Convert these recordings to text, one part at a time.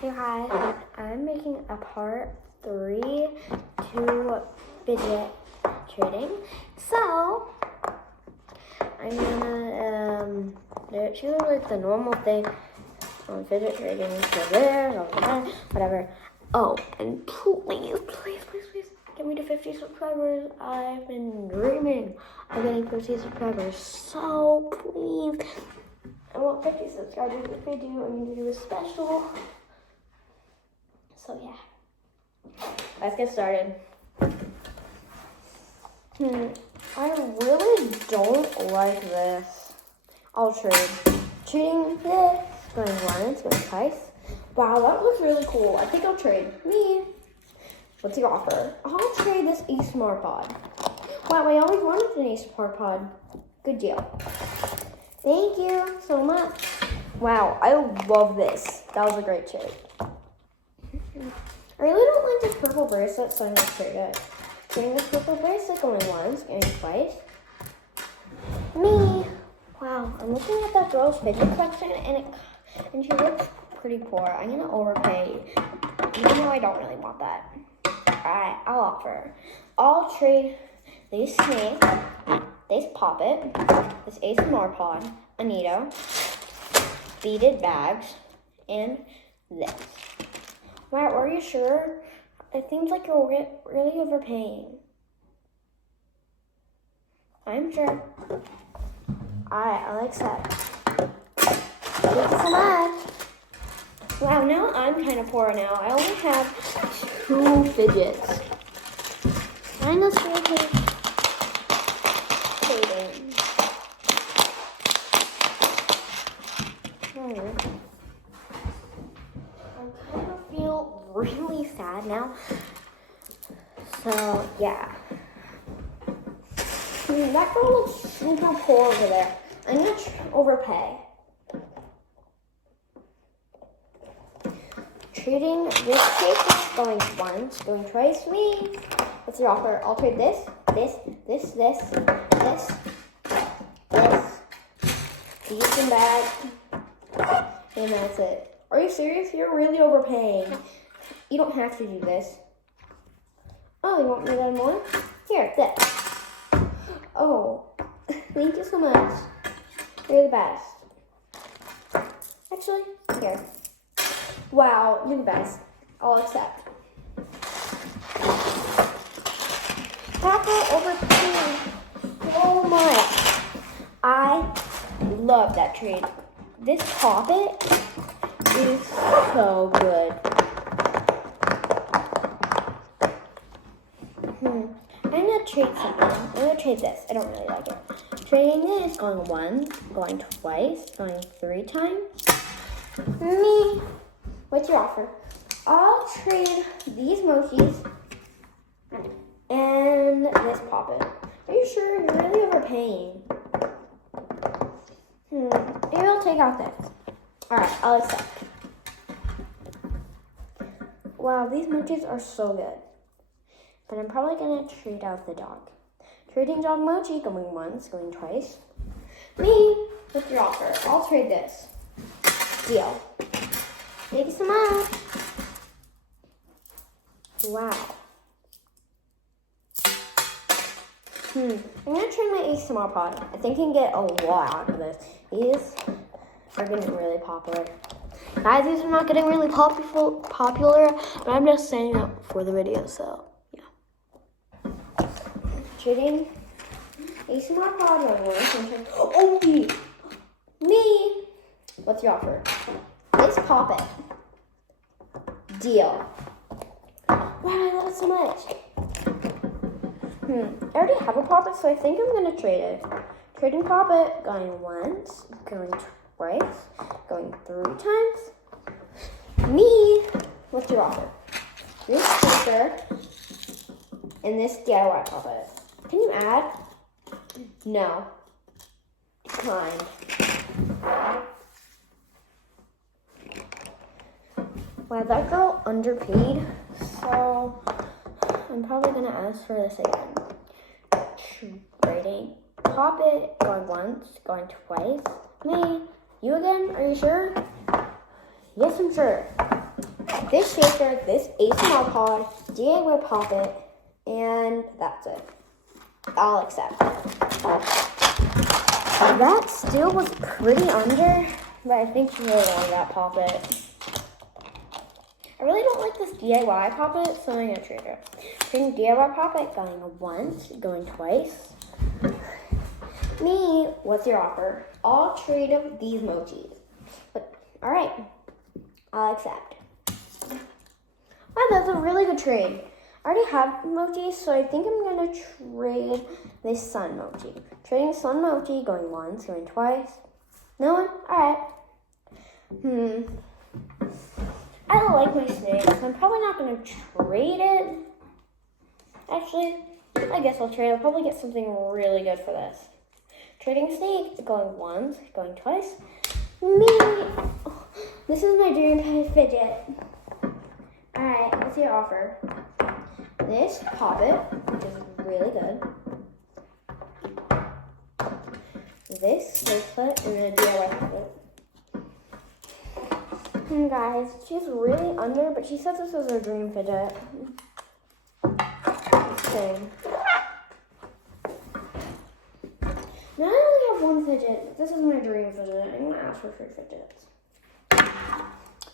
Hey guys, I'm making a part 3 to fidget trading. So I'm gonna choose like the normal thing on fidget trading. So there, whatever. Oh, and please get me to 50 subscribers. I've been dreaming of getting 50 subscribers. So please, I want 50 subscribers. If I do, I'm gonna do a special. So yeah, let's get started. I really don't like this. I'll trade. Trading this, going once, going twice. Wow, that looks really cool. I think I'll trade. Me. What's your offer? I'll trade this ASMR pod. Wow, I always wanted an ASMR pod. Good deal. Thank you so much. Wow, I love this. That was a great trade. I really don't like this purple bracelet, so I'm going to trade it. Trading this purple bracelet, going once, going twice. Me. Wow, I'm looking at that girl's fidget collection, and she looks pretty poor. I'm going to overpay, even though I don't really want that. Alright, I'll offer. I'll trade these snakes, this Poppet, this ASMR pod, Anita, beaded bags, and this. Wow, are you sure? It seems like you're really overpaying. I'm sure. Alright, I'll accept. Thank you so much. Wow, now I'm kind of poor now. I only have 2 fidgets. I'm just going to trading. I kind of feel really sad now. So, yeah. That girl looks super poor over there. I'm going to overpay. Trading this cake, going once, going twice. Me. What's your offer? I'll trade this, this, these and bag, and that's it. Are you serious? You're really overpaying. You don't have to do this. Oh, you want me to get more? Here, this. Oh, thank you so much. You're the best. Actually, here. Wow, you're the best. I'll accept. Taco overpaying so much. I love that trade. This Poppet is so good. I'm gonna trade something. I'm gonna trade this. I don't really like it. Trading this, going once, going twice, going 3 times. Me. What's your offer? I'll trade these mochis and this Poppet. Are you sure? You're really overpaying. Maybe I'll take out this. Alright, I'll accept. Wow, these mochis are so good. But I'm probably going to trade out the dog. Trading dog mochi, going once, going twice. Me, what's your offer? I'll trade this. Deal. Thank you so much. Wow. I'm going to trade my ASMR pod. I think I can get a lot out of this. These are getting really popular. Guys, these are not getting really popular, but I'm just saying that for the video, so yeah. Trading ASMR pod. Oh, me. What's your offer? This Poppet. Deal. Wow, I love it so much. I already have a Poppet, so I think I'm going to trade it. Trading Poppet, going once, going twice, going 3 times. Me. What's your offer? This sticker and this DIY Poppet. Can you add? No. Declined. Wow, that girl underpaid, so I'm probably gonna ask for this again. Trading Poppet, going once, going twice. Me, you again? Are you sure? Yes, I'm sure. this shaker, this ASMR pod, DIY Pop-It, and that's it. I'll accept. That still was pretty under, but I think she really wanted that Pop-It. I really don't like this DIY Pop-It, so I'm gonna trade it. Trading DIY Pop-It, going once, going twice. Me, what's your offer? I'll trade of these mochis. But, all right, I'll accept. Wow, that's a really good trade. I already have mochi, so I think I'm gonna trade this sun mochi. Trading sun mochi, going once, going twice. No one? All right. I like my snake, so I'm probably not gonna trade it. Actually, I guess I'll trade. I'll probably get something really good for this. Trading snake, going once, going twice. Me! Oh, this is my dream fidget. Alright, what's your offer? This Pop-It, which is really good. This bracelet, and then a DIY Pop-It. Guys, she's really under, but she says this is her dream fidget. Same. Now I only have one fidget. This is my dream fidget. I'm gonna ask for 3 fidgets.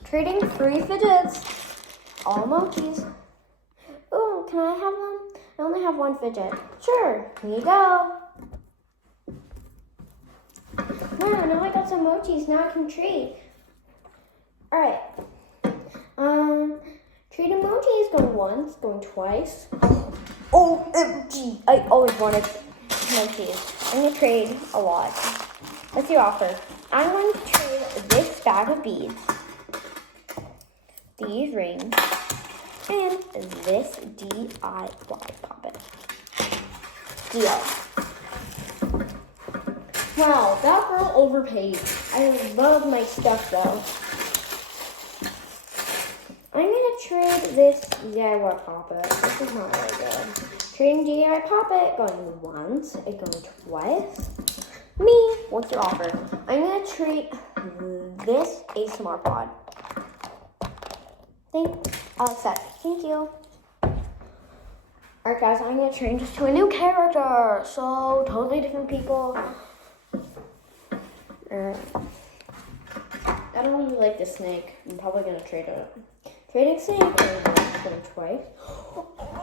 Trading 3 fidgets. All mochis. Oh, can I have them? I only have 1 fidget. Sure, here you go. Now I got some mochis. Now I can trade. Alright. Trading mochis, going once, going twice. OMG! I always wanted mochis. I'm gonna trade a lot. What's your offer? I'm going to trade this bag of beads, these rings, and this DIY Pop-It. Deal. Wow, that girl overpaid. I love my stuff though. I'm gonna trade this DIY Pop-It. This is not really good. Trading DIY Pop-It, going once, going twice. Me, what's your offer? I'm gonna trade this ASMR pod. I'll accept. Thank you. Alright guys, I'm gonna change this to a new character. So, totally different people. I don't really like the snake. I'm probably gonna trade it. Trading snake, going twice.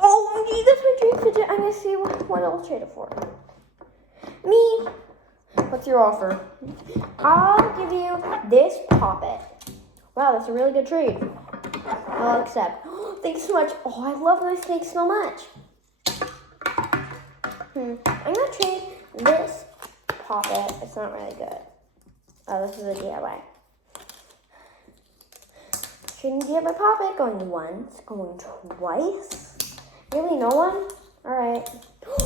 Oh, that's my dream fidget. I'm gonna see what I'll trade it for. Me. What's your offer? I'll give you this Pop-It. Wow, that's a really good trade. I'll accept. Thanks so much. Oh, I love my snake so much. I'm gonna trade this Pop-It. It's not really good. Oh, this is a DIY. Trading DIY Pop-It, going once, going twice. Really, no one? Alright.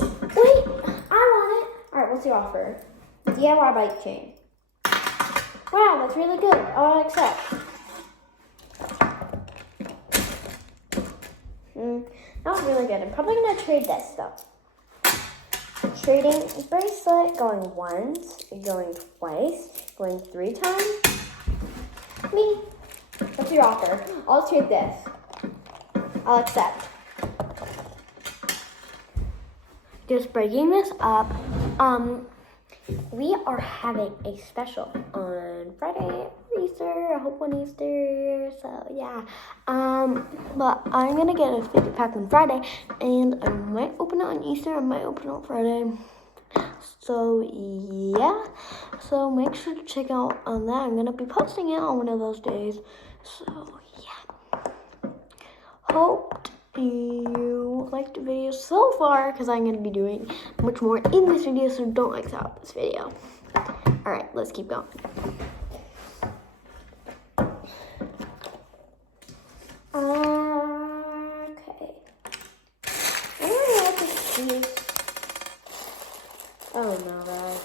Wait, I want it. Alright, what's your offer? DIY bike chain. Wow, that's really good. I'll accept. That was really good. I'm probably gonna trade this though. Trading bracelet, going once, going twice, going 3 times. Me. What's your offer? I'll trade this. I'll accept. Just breaking this up. We are having a special on Friday for Easter. I hope on Easter. So yeah. But I'm gonna get a fidget pack on Friday, and I might open it on Easter. I might open it on Friday. So yeah. So make sure to check out on that. I'm gonna be posting it on one of those days. So yeah. Hope you liked the video so far, because I'm going to be doing much more in this video, so don't stop this video. Alright, let's keep going. Okay. I don't know what to use. Oh no, guys.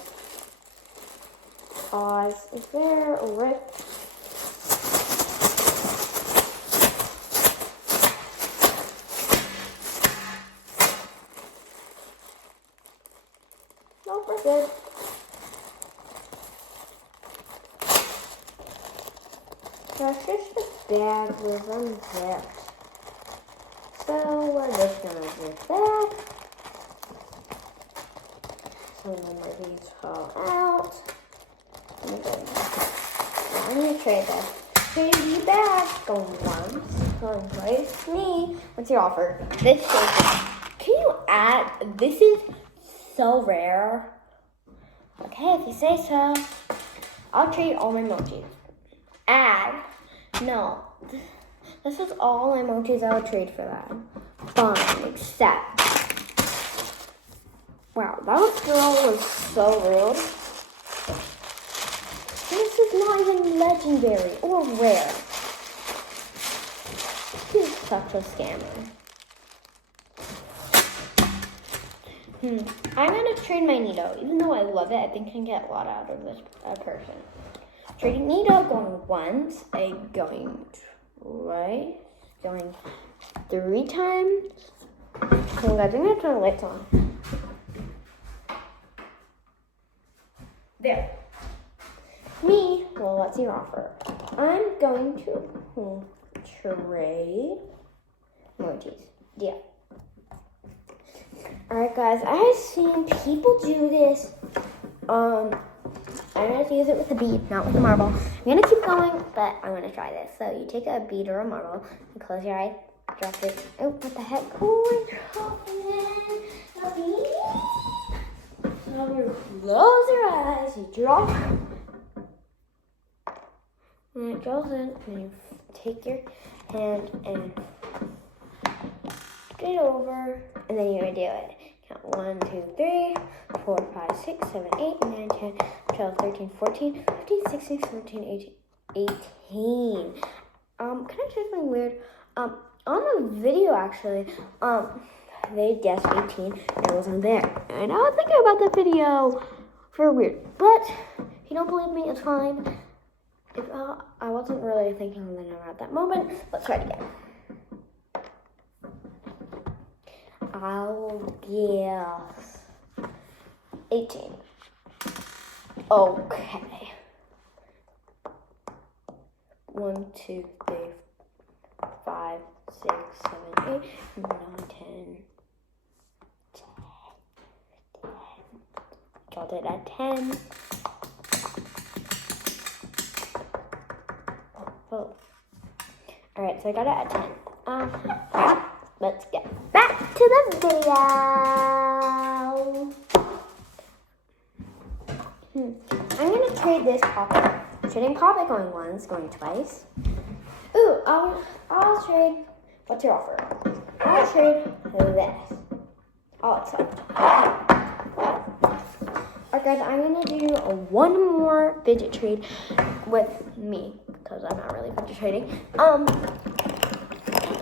Pause. Is there a rip? Nope, we're good. That's just the bag. bag was unzipped. So we're just gonna zip that. So then my these fall out. I'm gonna trade this. Trade the bag. Going once, going twice. Me. What's your offer? This is. Can you add? This is so rare. Okay, if you say so. I'll trade all my emojis. Add. No. This is all emojis I would trade for that. Fine, accept. Wow, that girl was so rude. This is not even legendary or rare. She's such a scammer. I'm gonna trade my Nito. Even though I love it, I think I can get a lot out of this person. Trading Nito, going once, going twice, going 3 times. Oh guys, I'm gonna turn the lights on. There. Me, well, what's your offer? I'm going to trade emojis. Yeah. Alright guys, I have seen people do this. I'm going to use it with a bead, not with a marble. I'm going to keep going, but I'm going to try this. So you take a bead or a marble, you close your eyes, drop it. Oh, what the heck? Oh, drop it in a bead. So you close your eyes, you drop it. And it goes in, and you take your hand and get it over, and then you're going to do it. Count 1, 2, 3, 4, 5, 6, 7, 8, 9, 10, 12, 13, 14, 15, 16, 17, 18. Can I say something weird? On the video, actually, they guessed 18, and it wasn't there. And I was thinking about that video for weird. But if you don't believe me, it's fine. If I wasn't really thinking of it at that moment. Let's try it again. I'll guess 18. Okay. 1, 2, 3, 5, 6, 7, 8, 9, 10. Got it at 10. Oh. Alright, so I got it at 10. Alright, let's get back to the video. I'm gonna trade this Poppet. Trading Poppet, going once, going twice. Ooh, I'll trade. What's your offer? I'll trade this. Oh, it's fine. Alright guys, I'm gonna do one more fidget trade with me because I'm not really fidget trading.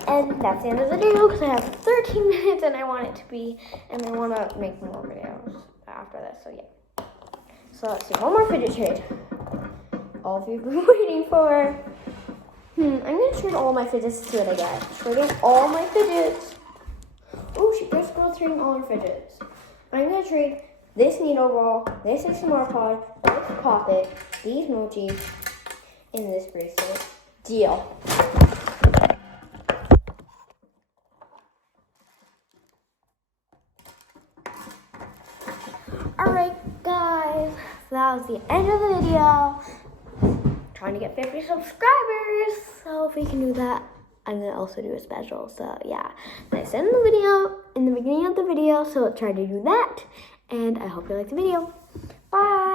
And that's the end of the video because I have 13 minutes and I want it to be, and I want to make more videos after this. So yeah. So let's see, one more fidget trade. All of you have been waiting for. I'm gonna trade all my fidgets to it again. Trading all my fidgets. Oh, she just got trading all her fidgets. I'm gonna trade this needle roll, this XMR pod, this Poppet, these mochis, and this bracelet. Deal. Alright guys, so that was the end of the video. Trying to get 50 subscribers, so if we can do that, I'm gonna also do a special. So yeah, I said in the video, in the beginning of the video, so let's try to do that. And I hope you liked the video. Bye.